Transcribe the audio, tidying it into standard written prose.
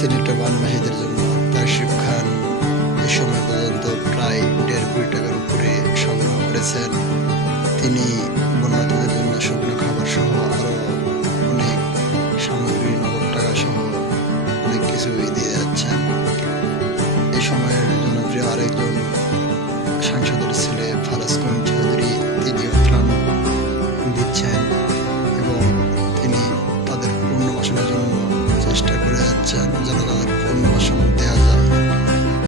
সিলেটের বানবাসীদের জন্য তাশরিফ খান এই সময় পর্যন্ত প্রায় 1.5 কোটি টাকার উপরে সংগ্রহ করেছেন। তিনি বন্যার্থদের জন্য শুকনো খাবার সহ আরও অনেক সামগ্রী, নগদ টাকা সহ অনেক কিছুই দিয়ে যাচ্ছেন। এই সময়ের জনপ্রিয় আরেকজন সাংসদের ছেলে ফারাজ করিম চৌধুরী, তিনিও ত্রাণ দিচ্ছেন এবং তিনি তাদের পুনর্বাসনের জন্য চেষ্টা করে যাচ্ছেন, যেন তাদের পুনর্বাসন